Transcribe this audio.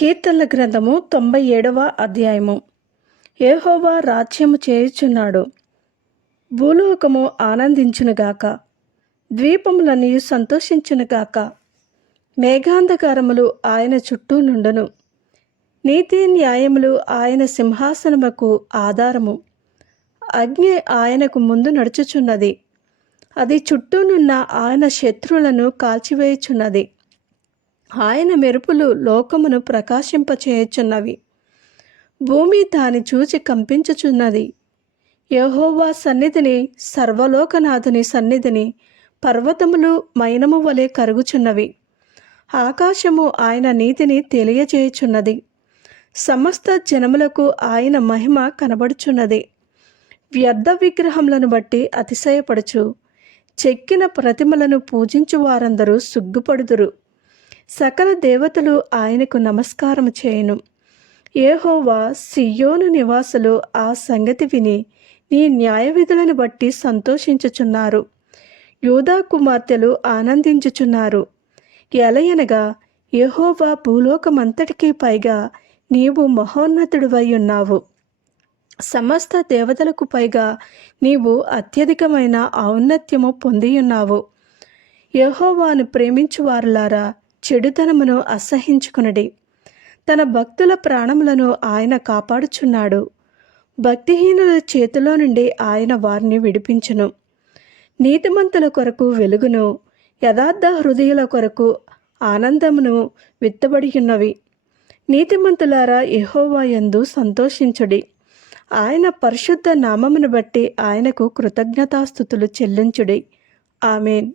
కీర్తనల గ్రంథము తొంభై ఏడవ అధ్యాయము. ఏహోవా రాజ్యము చేయుచున్నాడు. భూలోకము ఆనందించునుగాక. ద్వీపములని సంతోషించునుగాక. మేఘాంధకారములు ఆయన చుట్టూ నుండును. నీతి న్యాయములు ఆయన సింహాసనముకు ఆధారము. అగ్ని ఆయనకు ముందు నడుచుచున్నది. అది చుట్టూనున్న ఆయన శత్రువులను కాల్చివేయుచున్నది. ఆయన మెరుపులు లోకమును ప్రకాశింపచేయుచున్నవి. భూమి దాని చూచి కంపించుచున్నది. యహోవా సన్నిధిని సర్వలోకనాథుని సన్నిధిని పర్వతములు మైనము వలె కరుగుచున్నవి. ఆకాశము ఆయన నీతిని తెలియజేయుచున్నది. సమస్త జనములకు ఆయన మహిమ కనబడుచున్నది. వ్యర్థ విగ్రహములను బట్టి అతిశయపడుచు చెక్కిన ప్రతిమలను పూజించు వారందరూ సిగ్గుపడుదురు. సకల దేవతలు ఆయనకు నమస్కారం చేయను. ఏహోవా సియోను నివాసులు ఆ సంగతి విని నీ న్యాయ విధులను బట్టి సంతోషించుచున్నారు. యూదా కుమార్తెలు ఆనందించుచున్నారు. ఎలయనగా యెహోవా భూలోకమంతటికీ పైగా నీవు మహోన్నతుడివై ఉన్నావు సమస్త దేవతలకు పైగా నీవు అత్యధికమైన ఔన్నత్యము పొందియున్నావు. యహోవాను ప్రేమించు వారులారా చెడుతనమును అసహించుకునడి. తన భక్తుల ప్రాణములను ఆయన కాపాడుచున్నాడు. భక్తిహీనుల చేతిలో నుండి ఆయన వారిని విడిపించును. నీతిమంతుల కొరకు వెలుగును యథార్థ హృదయుల కొరకు ఆనందమును విత్తబడియున్నవి. నీతిమంతులారా ఎహోవా యందు సంతోషించుడి. ఆయన పరిశుద్ధ నామమును బట్టి ఆయనకు కృతజ్ఞతాస్థుతులు చెల్లించుడి. ఆమెన్.